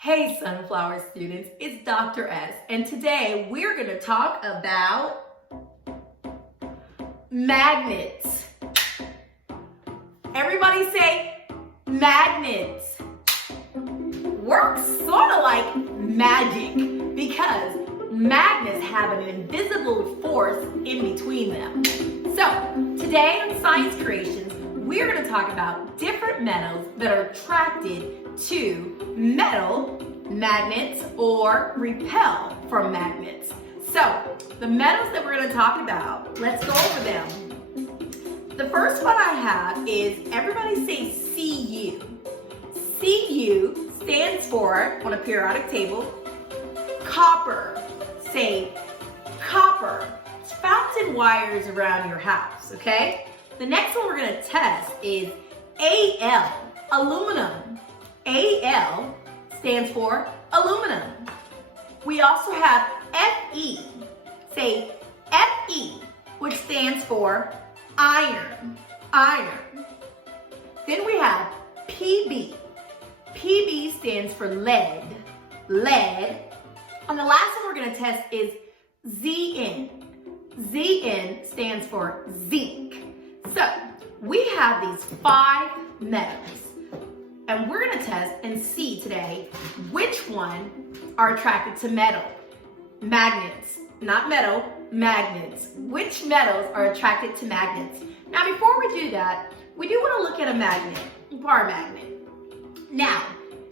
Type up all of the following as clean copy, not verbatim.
Hey Sunflower students, it's Dr. S, and today we're going to talk about magnets. Everybody say magnets. Works sort of like magic because magnets have an invisible force in between them. So today on Science Creations, we're going to talk about different metals that are attracted to metal magnets or repel from magnets. So the metals that we're going to talk about, let's go over them. The first one I have is, everybody say Cu. Cu stands for, on a periodic table, copper. Say copper. It's found in wires around your house, okay? The next one we're going to test is Al, aluminum. Al stands for aluminum. We also have Fe. Say Fe, which stands for iron. Iron. Then we have Pb. Pb stands for lead. Lead. And the last one we're going to test is Zn. Zn stands for zinc. So we have these 5 metals, and we're going to test and see today which one are attracted to metal. Magnets, not metal, magnets. Which metals are attracted to magnets? Now before we do that, we do want to look at a magnet, a bar magnet. Now,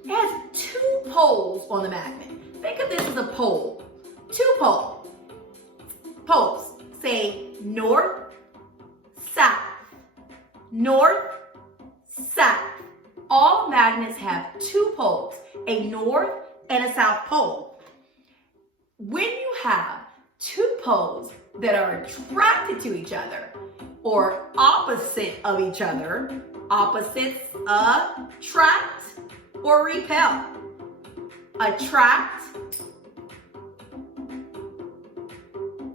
it has 2 poles on the magnet. Think of this as a pole. 2 poles. Say north, south. North, south. All magnets have 2 poles, a north and a south pole. When you have 2 poles that are attracted to each other or opposite of each other, opposites attract or repel. Attract,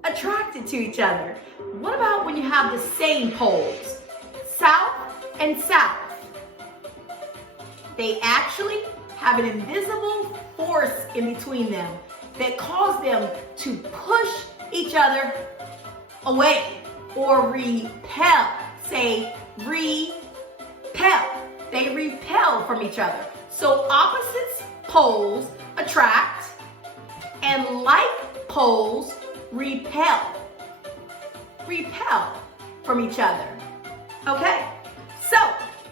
attracted to each other. What about when you have the same poles? South and south. They actually have an invisible force in between them that cause them to push each other away or repel. Say repel. They repel from each other. So opposites poles attract and like poles repel. Repel from each other. Okay, so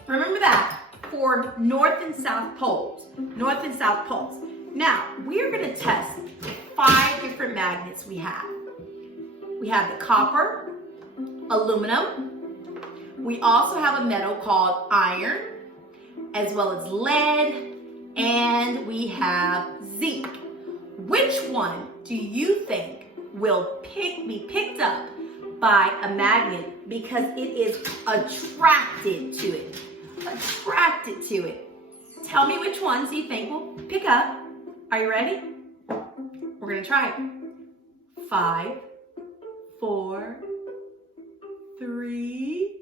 remember that for north and south poles. North and south poles. Now, we're going to test 5 different magnets we have. We have the copper, aluminum. We also have a metal called iron, as well as lead, and we have zinc. Which one do you think will be picked up by a magnet because it is attracted to it? Attracted to it. Tell me which ones you think will pick up. Are you ready? We're going to try it. 5, 4, 3,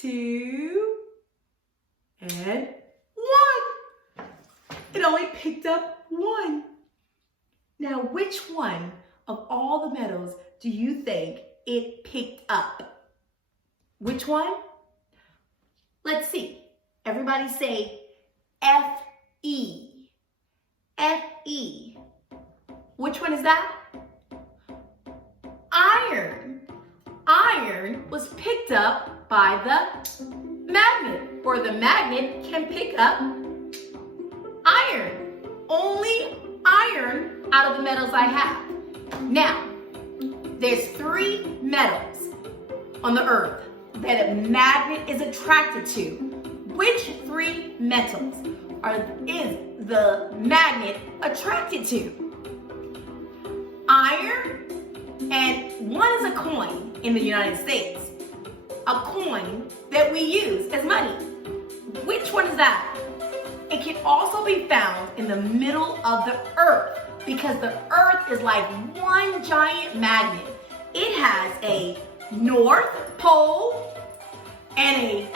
2, and 1. It only picked up 1. Now, which one of all the metals do you think it picked up? Which one? Let's see. Everybody say Fe. Fe. Which one is that? Iron. Iron was picked up by the magnet, or the magnet can pick up iron. Only iron out of the metals I have. Now, there's 3 metals on the earth that a magnet is attracted to. Which 3 metals is the magnet attracted to? Iron, and one is a coin in the United States. A coin that we use as money. Which one is that? It can also be found in the middle of the earth because the earth is like one giant magnet. It has a north pole and a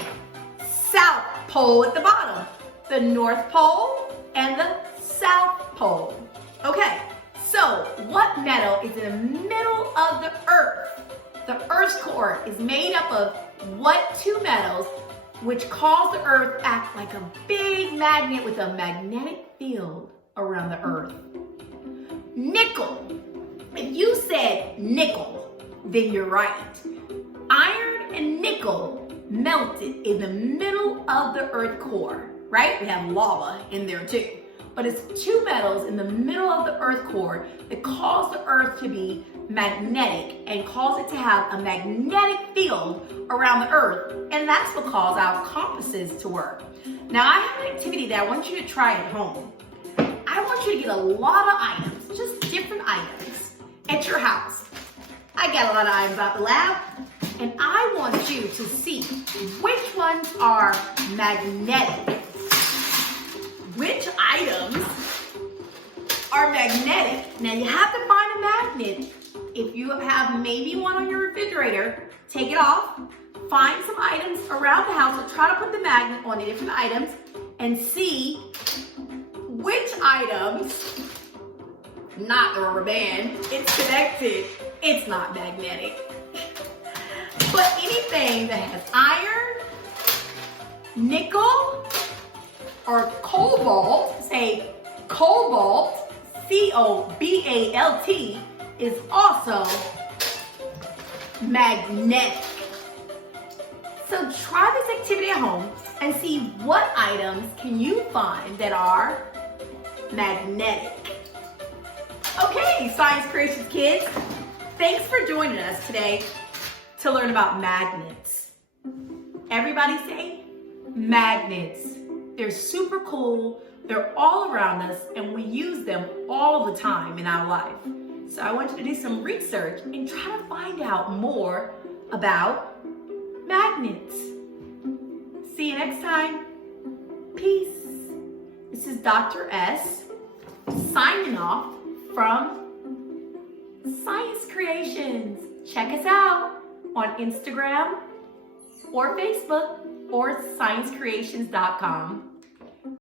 south pole at the bottom. The North Pole and the South Pole. Okay, so what metal is in the middle of the Earth? The Earth's core is made up of what two metals, which cause the Earth act like a big magnet with a magnetic field around the Earth? Nickel. If you said nickel, then you're right. Iron and nickel melted in the middle of the Earth core, right? We have lava in there too. But it's two metals in the middle of the Earth core that cause the Earth to be magnetic and cause it to have a magnetic field around the Earth. And that's what causes our compasses to work. Now I have an activity that I want you to try at home. I want you to get a lot of items, just different items, at your house. I got a lot of items out the lab, and I want you to see which ones are magnetic. Which items are magnetic? Now you have to find a magnet. If you have maybe one on your refrigerator, take it off, find some items around the house, and try to put the magnet on the different items and see which items, not the rubber band, it's connected, it's not magnetic. But anything that has iron, nickel, or cobalt, say cobalt, C-O-B-A-L-T, is also magnetic. So try this activity at home and see what items can you find that are magnetic. Okay, Science Creations kids, thanks for joining us today to learn about magnets. Everybody say magnets. They're super cool, they're all around us, and we use them all the time in our life. So I want you to do some research and try to find out more about magnets. See you next time. Peace. This is Dr. S signing off from Science Creations. Check us out on Instagram or Facebook or sciencecreations.com.